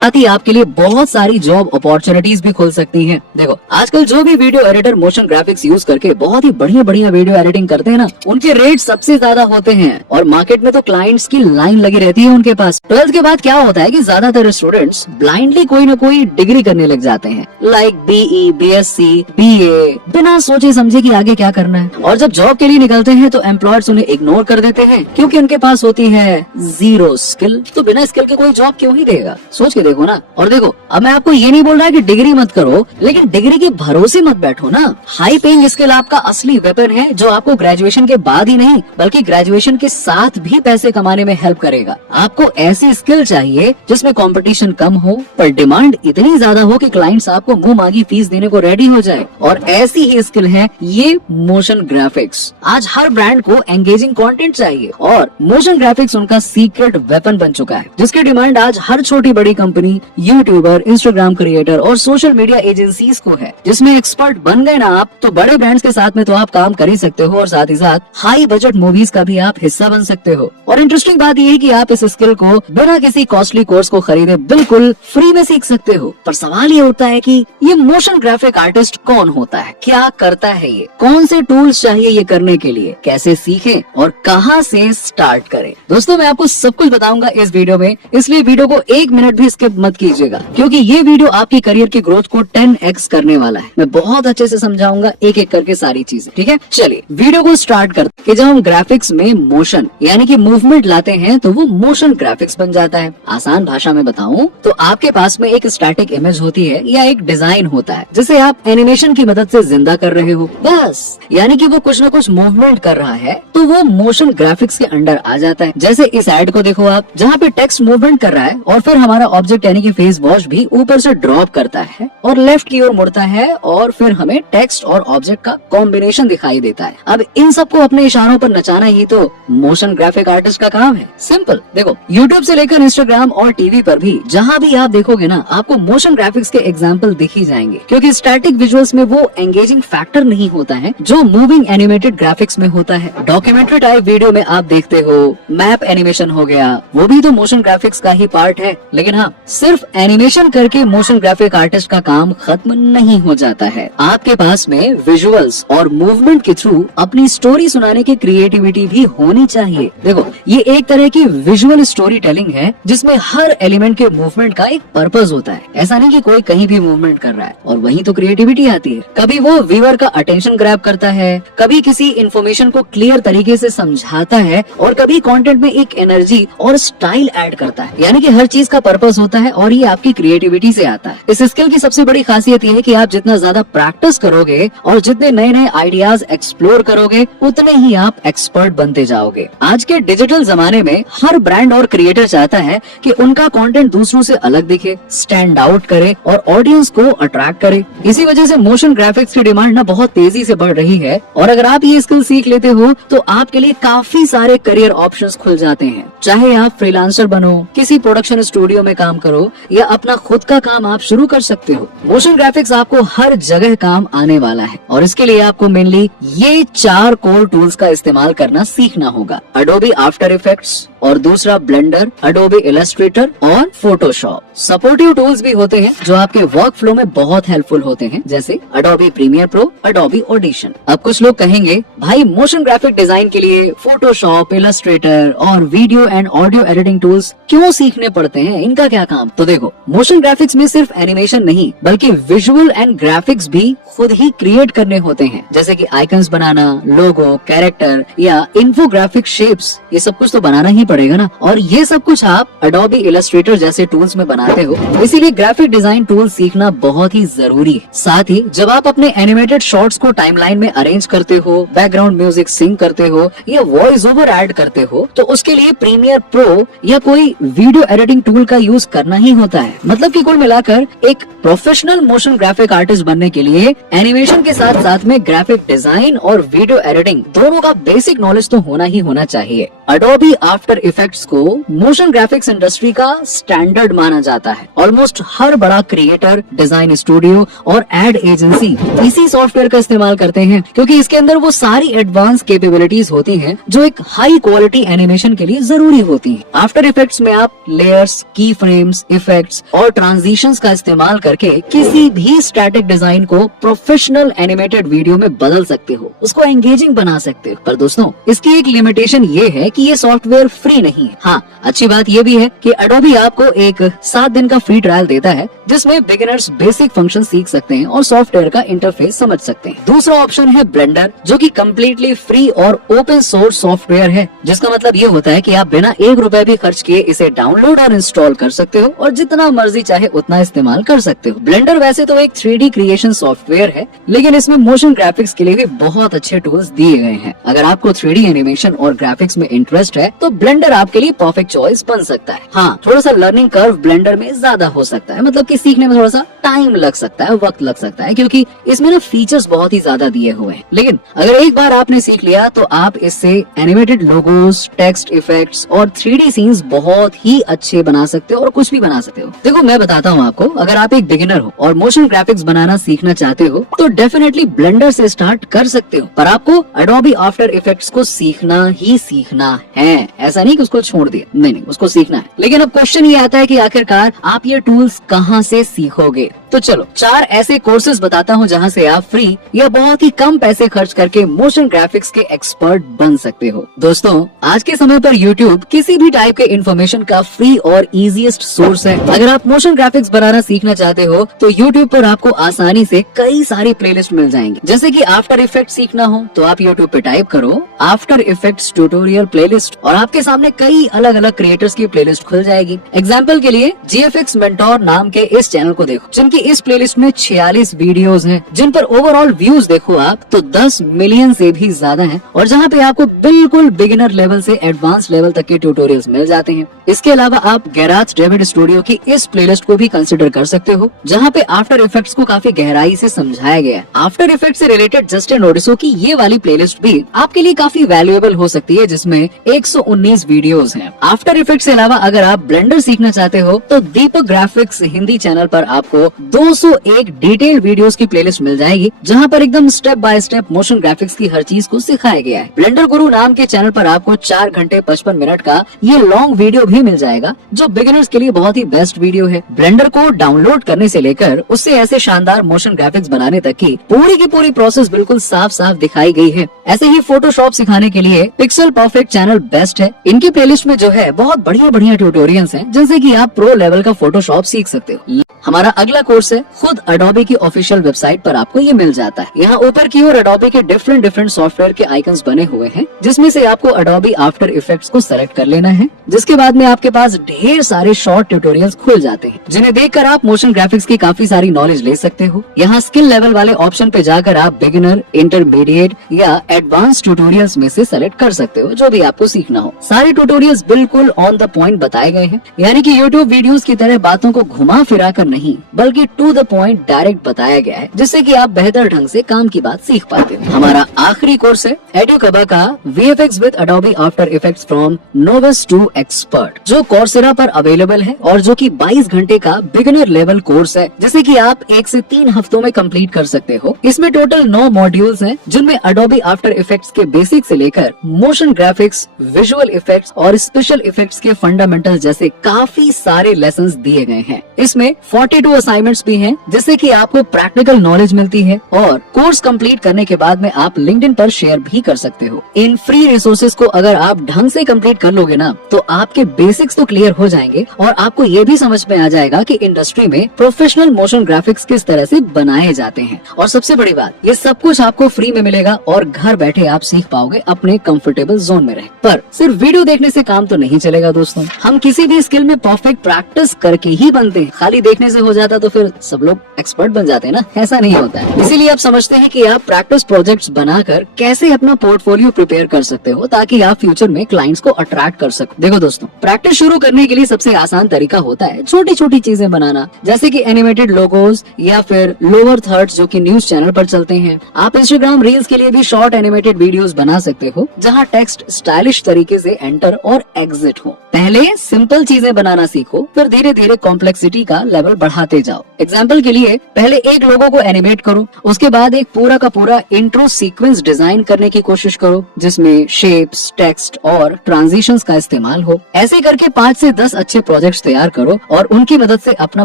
साथ ही आपके लिए बहुत सारी जॉब अपॉर्चुनिटीज भी खुल सकती हैं। देखो आजकल जो भी video editor motion graphics use करके बहुत ही बढ़िया बढ़िया वीडियो एडिटिंग करते हैं ना, उनके रेट सबसे ज्यादा होते हैं और मार्केट में तो क्लाइंट्स की लाइन लगी रहती है उनके पास। 12th के बाद क्या होता है कि ज्यादातर स्टूडेंट्स ब्लाइंडली कोई न कोई डिग्री करने लग जाते हैं, लाइक BE, BSc, BA, बिना सोचे समझे कि आगे क्या करना है। और जब जॉब के लिए निकलते हैं तो एम्प्लॉयर्स उन्हें इग्नोर कर देते हैं क्योंकि उनके पास होती है जीरो स्किल। तो बिना स्किल के कोई जॉब क्यों ही देगा, सोच के देखो ना। और देखो अब मैं आपको ये नहीं बोल रहा कि डिग्री मत करो, लेकिन डिग्री के भरोसे मत बैठो ना। हाई पेइंग स्किल आपका असली वेपन है जो आपको ग्रेजुएशन के बाद ही नहीं बल्कि ग्रेजुएशन के साथ भी पैसे कमाने में हेल्प करेगा। आपको ऐसी स्किल चाहिए जिसमें कंपटीशन कम हो पर डिमांड इतनी ज्यादा हो कि क्लाइंट्स आपको मुंह मांगी फीस देने को रेडी हो जाए। और ऐसी ही स्किल है ये मोशन ग्राफिक्स। आज हर ब्रांड को एंगेजिंग कंटेंट चाहिए और मोशन ग्राफिक्स उनका सीक्रेट वेपन बन चुका है, जिसकी डिमांड आज हर छोटी बड़ी कंपनी, यूट्यूबर, इंस्टाग्राम क्रिएटर और सोशल मीडिया एजेंसीज को है। जिसमें एक्सपर्ट बन गए ना आप तो बड़े ब्रांड्स के साथ में तो आप काम कर ही सकते हो और साथ ही साथ हाई बजट मूवीज का भी आप हिस्सा बन सकते हो। और इंटरेस्टिंग बात यह है कि आप इस स्किल को बिना किसी कॉस्टली कोर्स को खरीदे बिल्कुल फ्री में सीख सकते हो। पर सवाल ये उठता है कि ये मोशन ग्राफिक आर्टिस्ट कौन होता है, क्या करता है, ये कौन से टूल्स चाहिए ये करने के लिए, कैसे सीखें और कहां से स्टार्ट करें। दोस्तों मैं आपको सब कुछ बताऊंगा इस वीडियो में, इसलिए वीडियो को 1 मिनट भी स्किप मत कीजिएगा क्योंकि ये वीडियो आपकी करियर की ग्रोथ को 10x करने वाला है। मैं बहुत अच्छे से समझाऊंगा एक एक करके सारी चीजें, ठीक है। चलिए वीडियो को स्टार्ट करते हैं कि जब हम ग्राफिक्स में मोशन यानी कि मूवमेंट लाते हैं तो वो मोशन ग्राफिक्स बन जाता है। आसान भाषा में बताऊं तो आपके पास में एक स्टैटिक इमेज होती है या एक डिजाइन होता है जिसे आप एनिमेशन की मदद से जिंदा कर रहे हो, बस यानी कि वो कुछ न कुछ मूवमेंट कर रहा है तो वो मोशन ग्राफिक्स के अंडर आ जाता है। जैसे इस एड को देखो आप, जहाँ पे टेक्स्ट मूवमेंट कर रहा है और फिर हमारा ऑब्जेक्ट यानी कि फेस वॉश भी ऊपर से ड्रॉप करता है और लेफ्ट की ओर मुड़ता है और फिर हमें टेक्स्ट और ऑब्जेक्ट का कॉम्बिनेशन दिखाई देता है। अब इन सबको अपने इशारों पर नचाना ही तो मोशन ग्राफिक आर्टिस्ट का काम है। सिंपल देखो, यूट्यूब से लेकर इंस्टाग्राम और टीवी पर भी जहाँ भी आप देखोगे ना, आपको मोशन ग्राफिक्स के एग्जाम्पल दिख ही जाएंगे क्योंकि स्टैटिक विजुअल्स में वो एंगेजिंग फैक्टर नहीं होता है जो मूविंग एनिमेटेड ग्राफिक्स में होता है। डॉक्यूमेंट्री टाइप वीडियो में आप देखते हो मैप एनिमेशन हो गया, वो भी तो मोशन ग्राफिक्स का ही पार्ट है। लेकिन हाँ, सिर्फ एनिमेशन करके मोशन ग्राफिक आर्टिस्ट का काम खत्म नहीं हो जाता है। आपके पास में विजुअल्स और मूवमेंट के थ्रू अपनी स्टोरी सुनाने की क्रिएटिविटी भी होनी चाहिए। देखो ये एक तरह की विजुअल स्टोरी टेलिंग है जिसमें हर एलिमेंट के मूवमेंट का एक पर्पस होता है। ऐसा नहीं कि कोई कहीं भी मूवमेंट कर रहा है और वहीं तो क्रिएटिविटी आती है। कभी वो व्यूअर का अटेंशन ग्रैब करता है, कभी किसी इंफॉर्मेशन को क्लियर तरीके से समझाता है और कभी कंटेंट में एक एनर्जी और स्टाइल ऐड करता है। यानी कि हर चीज का पर्पस होता है और ये आपकी क्रिएटिविटी से आता है। इस स्किल की सबसे बड़ी खासियत ये है कि आप जितना ज्यादा प्रैक्टिस करोगे और जितने नए नए आइडियाज एक्सप्लोर करोगे उतने ही आप एक्सपर्ट बनते जाओगे। आज के डिजिटल जमाने में हर ब्रांड और क्रिएटर चाहता है कि उनका कंटेंट दूसरों से अलग दिखे, स्टैंड आउट करे और ऑडियंस को अट्रैक्ट करे। इसी वजह से मोशन ग्राफिक्स की डिमांड ना बहुत तेजी से बढ़ रही है और अगर आप ये स्किल सीख लेते हो तो आपके लिए काफी सारे करियर ऑप्शंस खुल जाते हैं। चाहे आप फ्रीलांसर बनो, किसी प्रोडक्शन स्टूडियो में काम करो या अपना खुद का काम आप शुरू कर सकते हो। मोशन ग्राफिक्स आपको हर जगह काम आने वाला है और इसके लिए आपको मेनली ये 4 कोर टूल्स का इस्तेमाल करना सीखना होगा। अडोबी आफ्टर इफेक्ट्स और दूसरा ब्लेंडर, अडोबी इलस्ट्रेटर और फोटोशॉप। सपोर्टिव टूल्स भी होते हैं जो आपके वर्क फ्लो में बहुत हेल्पफुल होते हैं, जैसे Adobe Premiere Pro, Adobe Audition. अब कुछ लोग कहेंगे भाई मोशन ग्राफिक डिजाइन के लिए फोटोशॉप, इलस्ट्रेटर और video and audio editing tools क्यों सीखने पड़ते हैं, इनका क्या काम। तो देखो मोशन ग्राफिक्स में सिर्फ एनिमेशन नहीं बल्कि विजुअल एंड ग्राफिक्स भी खुद ही क्रिएट करने होते हैं, जैसे कि आइकन्स बनाना, लोगो, कैरेक्टर या इन्फोग्राफिक शेप्स, ये सब कुछ तो बनाना ही पड़ेगा ना। और ये सब कुछ आप अडोबी इलस्ट्रेटर जैसे टूल्स में बनाते हो, इसीलिए ग्राफिक डिजाइन टूल सीखना बहुत ही जरूरी है। साथ ही जब आप अपने एनिमेटेड शॉर्ट्स को टाइमलाइन में अरेंज करते हो, बैकग्राउंड म्यूजिक सिंक करते हो या वॉइस ओवर ऐड करते हो तो उसके लिए प्रीमियर प्रो या कोई वीडियो एडिटिंग टूल का यूज करना ही होता है। मतलब कि कुल मिलाकर एक प्रोफेशनल मोशन ग्राफिक आर्टिस्ट बनने के लिए एनिमेशन के साथ साथ में ग्राफिक डिजाइन और वीडियो एडिटिंग दोनों का बेसिक नॉलेज तो होना ही होना चाहिए। अडोबी आफ्टर इफेक्ट्स को मोशन ग्राफिक्स इंडस्ट्री का स्टैंडर्ड माना जाता है। ऑलमोस्ट हर बड़ा क्रिएटर, डिजाइन स्टूडियो और एड एजेंसी इसी सॉफ्टवेयर का इस्तेमाल करते हैं क्योंकि इसके अंदर वो सारी एडवांस कैपेबिलिटीज होती हैं जो एक हाई क्वालिटी एनिमेशन के लिए जरूरी होती हैं। आफ्टर इफेक्ट्स में आप लेयर्स, की फ्रेम, फ्रेम्स, इफेक्ट्स और ट्रांजिशंस का इस्तेमाल करके किसी भी स्टैटिक डिजाइन को प्रोफेशनल एनिमेटेड वीडियो में बदल सकते हो, उसको एंगेजिंग बना सकते हो। पर दोस्तों, इसकी एक लिमिटेशन ये है कि ये सॉफ्टवेयर फ्री नहीं है। हाँ, अच्छी बात ये भी है कि एडोबी आपको एक 7 दिन का फ्री ट्रायल देता है, जिसमें बिगिनर्स बेसिक फंक्शन सीख सकते हैं और सॉफ्टवेयर का इंटरफेस समझ सकते हैं। दूसरा ऑप्शन है ब्लेंडर, जो कि कम्प्लीटली फ्री और ओपन सोर्स सॉफ्टवेयर है, जिसका मतलब ये होता है कि आप बिना 1 रुपए भी खर्च किए इसे डाउनलोड और इंस्टॉल कर सकते हो और जितना मर्जी चाहे उतना इस्तेमाल कर सकते हो। ब्लेंडर वैसे तो एक 3D क्रिएशन सॉफ्टवेयर है, लेकिन इसमें मोशन ग्राफिक्स के लिए भी बहुत अच्छे टूल्स दिए गए हैं। अगर आपको 3D एनिमेशन और ग्राफिक्स में इंटरेस्ट है तो ब्लेंडर आपके लिए परफेक्ट चॉइस बन सकता है। हाँ, थोड़ा सा लर्निंग कर्व ब्लेंडर में ज्यादा हो सकता है, मतलब कि सीखने में थोड़ा सा टाइम लग सकता है, वक्त लग सकता है, क्योंकि इसमें ना फीचर्स बहुत ही ज्यादा दिए हुए हैं। लेकिन अगर एक बार आपने सीख लिया तो आप इससे एनिमेटेड लोगोस, टेक्स्ट इफेक्ट्स और 3D सीन्स बहुत ही अच्छे बना सकते हो और कुछ भी बना सकते हो। देखो, मैं बताता हूँ आपको, अगर आप एक बिगिनर हो और मोशन ग्राफिक्स बनाना सीखना चाहते हो तो डेफिनेटली ब्लेंडर से स्टार्ट कर सकते हो, पर आपको एडोबी आफ्टर इफेक्ट्स को सीखना ही सीखना है। ऐसा नहीं कि उसको छोड़ दिया, नहीं, उसको सीखना है। लेकिन अब क्वेश्चन ये आता है कि आखिरकार आप ये टूल्स कहाँ से सीखोगे? तो चलो 4 ऐसे कोर्सेज बताता हूँ जहाँ से आप फ्री या बहुत ही कम पैसे खर्च करके मोशन ग्राफिक्स के एक्सपर्ट बन सकते हो। दोस्तों, आज के समय पर YouTube किसी भी टाइप के इन्फॉर्मेशन का फ्री और इजीएस्ट सोर्स है। अगर आप मोशन ग्राफिक्स बनाना सीखना चाहते हो तो YouTube पर आपको आसानी से कई सारी प्लेलिस्ट मिल जाएंगी। जैसे कि आफ्टर इफेक्ट सीखना हो तो आप YouTube पे टाइप करो आफ्टर इफेक्ट्स ट्यूटोरियल प्लेलिस्ट और आपके सामने कई अलग अलग क्रिएटर्स की प्लेलिस्ट खुल जाएगी। एग्जाम्पल के लिए GFX मेंटोर नाम के इस चैनल को देखो, जिनकी इस प्लेलिस्ट में 46 वीडियोस हैं, जिन पर ओवरऑल व्यूज देखो आप तो 10 मिलियन से भी ज्यादा हैं, और जहां पे आपको बिल्कुल बिगिनर लेवल से एडवांस लेवल तक के ट्यूटोरियल्स मिल जाते हैं। इसके अलावा आप गैराज डेविड स्टूडियो की इस प्लेलिस्ट को भी कंसिडर कर सकते हो, जहां पे आफ्टर इफेक्ट्स को काफी गहराई से समझाया गया है। आफ्टर इफेक्ट्स से रिलेटेड जस्टिन ओडिसो की ये वाली प्लेलिस्ट भी आपके लिए काफी वैल्यूएबल हो सकती है, जिसमें 119 वीडियोस हैं। आफ्टर इफेक्ट्स के अलावा अगर आप ब्लेंडर सीखना चाहते हो तो दीपक ग्राफिक्स हिंदी चैनल पर आपको 201 डिटेल वीडियोस की प्लेलिस्ट मिल जाएगी, जहां पर एकदम step by step motion graphics की हर चीज को सिखाया गया है। ब्लेंडर गुरु नाम के चैनल पर आपको 4 घंटे 55 मिनट का ये लॉन्ग वीडियो भी मिल जाएगा, जो बिगिनर्स के लिए बहुत ही बेस्ट वीडियो है। ब्लेंडर को डाउनलोड करने से लेकर उससे ऐसे शानदार मोशन ग्राफिक्स बनाने तक की पूरी प्रोसेस बिल्कुल साफ साफ दिखाई गई है। ऐसे ही फोटोशॉप सिखाने के लिए पिक्सल परफेक्ट चैनल बेस्ट है। इनकी प्लेलिस्ट में जो है बहुत बढ़िया ट्यूटोरियल्स हैं, जिनसे कि आप प्रो लेवल का फोटोशॉप सीख सकते हो। हमारा अगला कोर्स है खुद एडोबी की ऑफिशियल वेबसाइट पर आपको ये मिल जाता है। यहाँ ऊपर की ओर एडोबी के डिफरेंट सॉफ्टवेयर के आइकन्स बने हुए हैं, जिसमें से आपको एडोबी आफ्टर इफेक्ट्स को सेलेक्ट कर लेना है, जिसके बाद में आपके पास ढेर सारे शॉर्ट ट्यूटोरियल्स खुल जाते हैं, जिन्हें देखकर आप मोशन ग्राफिक्स की काफी सारी नॉलेज ले सकते हो। यहाँ स्किल लेवल वाले ऑप्शन पे जाकर आप बिगिनर, इंटरमीडिएट या एडवांस ट्यूटोरियल्स में से सेलेक्ट कर सकते हो, जो भी आपको सीखना हो। सारे ट्यूटोरियल्स बिल्कुल ऑन द पॉइंट बताए गए हैं, यानी कि यूट्यूब वीडियोस की तरह बातों को घुमा फिरा कर नहीं, बल्कि टू द पॉइंट डायरेक्ट बताया गया है, जिससे कि आप बेहतर ढंग से काम की बात सीख पाते हो। हमारा आखिरी कोर्स है एडुकबा का VFX with Adobe After Effects from novice to expert, जो कोर्सेरा पर अवेलेबल है और जो कि 22 घंटे का बिगिनर लेवल कोर्स है, जिसे कि आप 1 से 3 हफ्तों में कंप्लीट कर सकते हो। इसमें टोटल 9 मॉड्यूल्स हैं, जिनमें एडोबी आफ्टर इफेक्ट्स के बेसिक से लेकर मोशन ग्राफिक्स, विजुअल इफेक्ट्स और स्पेशल इफेक्ट्स के फंडामेंटल जैसे काफी सारे लेसन्स दिए गए हैं। इसमें 42 असाइनमेंट्स भी हैं, जिससे कि आपको प्रैक्टिकल नॉलेज मिलती है और कोर्स कंप्लीट करने के बाद में आप लिंक्डइन पर शेयर भी कर सकते हो। इन फ्री रिसोर्सेज को अगर आप ढंग से कंप्लीट कर लोगे ना, तो आपके बेसिक्स तो क्लियर हो जाएंगे और आपको ये भी समझ में आ जाएगा कि इंडस्ट्री में प्रोफेशनल मोशन ग्राफिक्स किस तरह से बनाए जाते हैं। और सबसे बड़ी बात, ये सब कुछ आपको फ्री में मिलेगा और घर बैठे आप सीख पाओगे अपने कंफर्टेबल जोन में रह। पर सिर्फ वीडियो देखने से काम तो नहीं चलेगा दोस्तों, हम किसी भी स्किल में परफेक्ट प्रैक्टिस करके ही बनते हैं। खाली देखने से हो जाता तो फिर सब लोग एक्सपर्ट बन जाते हैं ना, ऐसा नहीं होता है। इसीलिए आप समझते हैं कि आप प्रैक्टिस प्रोजेक्ट्स बनाकर कैसे अपना पोर्टफोलियो प्रिपेयर कर सकते हो, ताकि आप फ्यूचर में क्लाइंट्स को अट्रैक्ट कर सको। देखो दोस्तों, प्रैक्टिस शुरू करने के लिए सबसे आसान तरीका होता है छोटी छोटी चीजें बनाना, जैसे कि एनिमेटेड लोगोस या फिर लोअर थर्ड्स जो कि न्यूज चैनल पर चलते हैं। आप इंस्टाग्राम रील्स के लिए भी शॉर्ट एनिमेटेड वीडियोस बना सकते हो, जहां टेक्स्ट स्टाइलिश तरीके से एंटर और एग्जिट हो। पहले सिंपल चीजें बनाना सीखो, फिर धीरे धीरे कॉम्प्लेक्सिटी का लेवल बढ़ाते जाओ। एग्जाम्पल के लिए पहले एक लोगो को एनिमेट करो, उसके बाद एक पूरा का पूरा इंट्रो सीक्वेंस डिजाइन करने की कोशिश करो जिसमें शेप्स, टेक्स्ट और ट्रांजिशंस का इस्तेमाल हो। ऐसे करके 5 से 10 अच्छे प्रोजेक्ट्स तैयार करो और उनकी मदद से अपना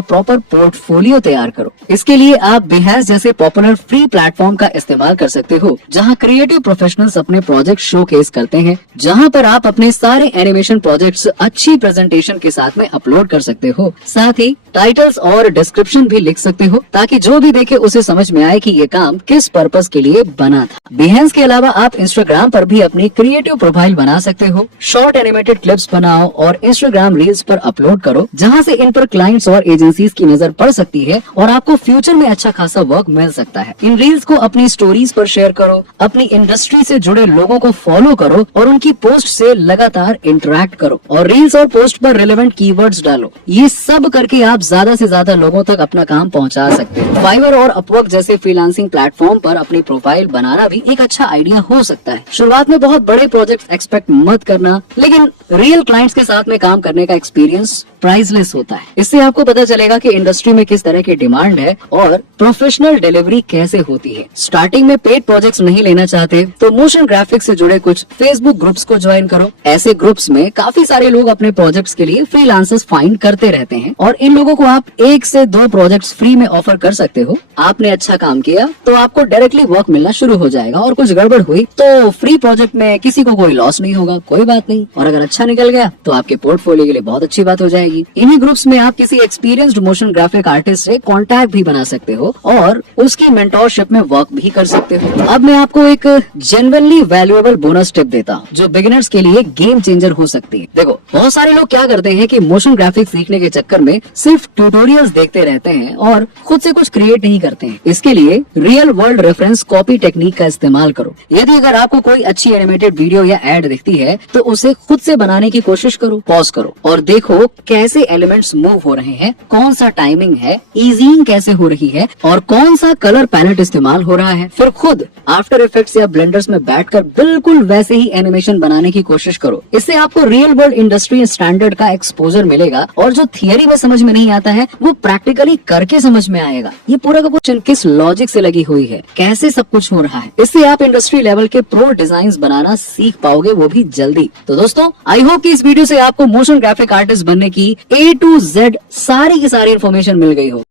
प्रॉपर पोर्टफोलियो तैयार करो। इसके लिए आप Behance जैसे पॉपुलर फ्री प्लेटफॉर्म का इस्तेमाल कर सकते हो, जहां क्रिएटिव प्रोफेशनल्स अपने प्रोजेक्ट शोकेस करते हैं, जहां पर आप अपने सारे एनिमेशन प्रोजेक्ट्स अच्छी प्रेजेंटेशन के साथ में अपलोड कर सकते हो। साथ ही टाइटल्स और डिस्क्रिप्शन भी लिख सकते हो ताकि जो भी देखे उसे समझ में आए कि ये काम किस पर्पस के लिए बना था। Behance के अलावा आप इंस्टाग्राम पर भी अपनी क्रिएटिव प्रोफाइल बना सकते हो। शॉर्ट एनिमेटेड क्लिप्स बनाओ और इंस्टाग्राम रील्स पर अपलोड करो, जहां से इन पर क्लाइंट्स और एजेंसीज की नजर पड़ सकती है और आपको फ्यूचर में अच्छा खासा वर्क मिल सकता है। इन रील्स को अपनी स्टोरीज पर शेयर करो, अपनी इंडस्ट्री से जुड़े लोगों को फॉलो करो और उनकी पोस्ट से लगातार इंटरेक्ट करो और रील्स और पोस्ट पर रिलेवेंट कीवर्ड्स डालो। ये सब करके आप ज्यादा से ज्यादा लोगों तक अपना काम पहुंचा सकते हैं। फाइवर और अपवर्क जैसे फ्रीलांसिंग प्लेटफॉर्म पर अपनी प्रोफाइल बनाना भी एक अच्छा आइडिया हो सकता है। शुरुआत में बहुत बड़े प्रोजेक्ट एक्सपेक्ट मत करना, लेकिन रियल क्लाइंट्स के साथ में काम करने का एक्सपीरियंस प्राइसलेस होता है। इससे आपको पता चलेगा कि इंडस्ट्री में किस तरह की डिमांड है और प्रोफेशनल डिलीवरी कैसे होती है। स्टार्टिंग में पेड प्रोजेक्ट्स नहीं लेना चाहते तो मोशन ग्राफिक्स से जुड़े कुछ फेसबुक ग्रुप्स को ज्वाइन करो। ऐसे ग्रुप्स में काफी सारे लोग अपने प्रोजेक्ट्स के लिए फ्रीलांसर्स फाइंड करते रहते हैं और इन लोगों को आप 1 से 2 प्रोजेक्ट्स फ्री में ऑफर कर सकते हो। आपने अच्छा काम किया तो आपको डायरेक्टली वर्क मिलना शुरू हो जाएगा और कुछ गड़बड़ हुई तो फ्री प्रोजेक्ट में किसी को कोई लॉस नहीं होगा, कोई बात नहीं। और अगर अच्छा निकल गया तो आपके पोर्टफोलियो के लिए बहुत अच्छी बात हो जाएगी। इन्हीं ग्रुप्स में आप किसी एक्सपीरियंस्ड मोशन ग्राफिक आर्टिस्ट से कांटेक्ट भी बना सकते हो और उसकी मेंटोरशिप में वर्क भी कर सकते हो। अब मैं आपको एक जेन्युइनली वैल्यूएबल बोनस टिप देता हूँ जो बिगिनर्स के लिए गेम चेंजर हो सकती है। देखो, बहुत सारे लोग क्या करते हैं कि मोशन ग्राफिक्स सीखने के चक्कर में सिर्फ ट्यूटोरियल्स देखते रहते हैं और खुद से कुछ क्रिएट नहीं करते हैं। इसके लिए real world reference copy technique का इस्तेमाल करो। यदि अगर आपको कोई अच्छी एनिमेटेड वीडियो या एड दिखती है तो उसे खुद से बनाने की कोशिश करो, पॉज करो और देखो कैसे एलिमेंट्स मूव हो रहे हैं, कौन सा टाइमिंग है, ईजिंग कैसे हो रही है और कौन सा कलर पैलेट इस्तेमाल हो रहा है। फिर खुद आफ्टर इफेक्ट्स या ब्लेंडर्स में बैठकर बिल्कुल वैसे ही एनिमेशन बनाने की कोशिश करो। इससे आपको रियल वर्ल्ड इंडस्ट्री स्टैंडर्ड का एक्सपोजर मिलेगा और जो थियरी में समझ में नहीं आता है वो प्रैक्टिकली करके समझ में आएगा। ये पूरा का पूरा किस लॉजिक से लगी हुई है, कैसे सब कुछ हो रहा है। इससे आप इंडस्ट्री लेवल के प्रो डिजाइन्स बनाना सीख पाओगे, वो भी जल्दी। तो दोस्तों, आई होप कि इस वीडियो से आपको मोशन ग्राफिक आर्टिस्ट बनने की A to Z सारी की सारी इन्फॉर्मेशन मिल गई हो।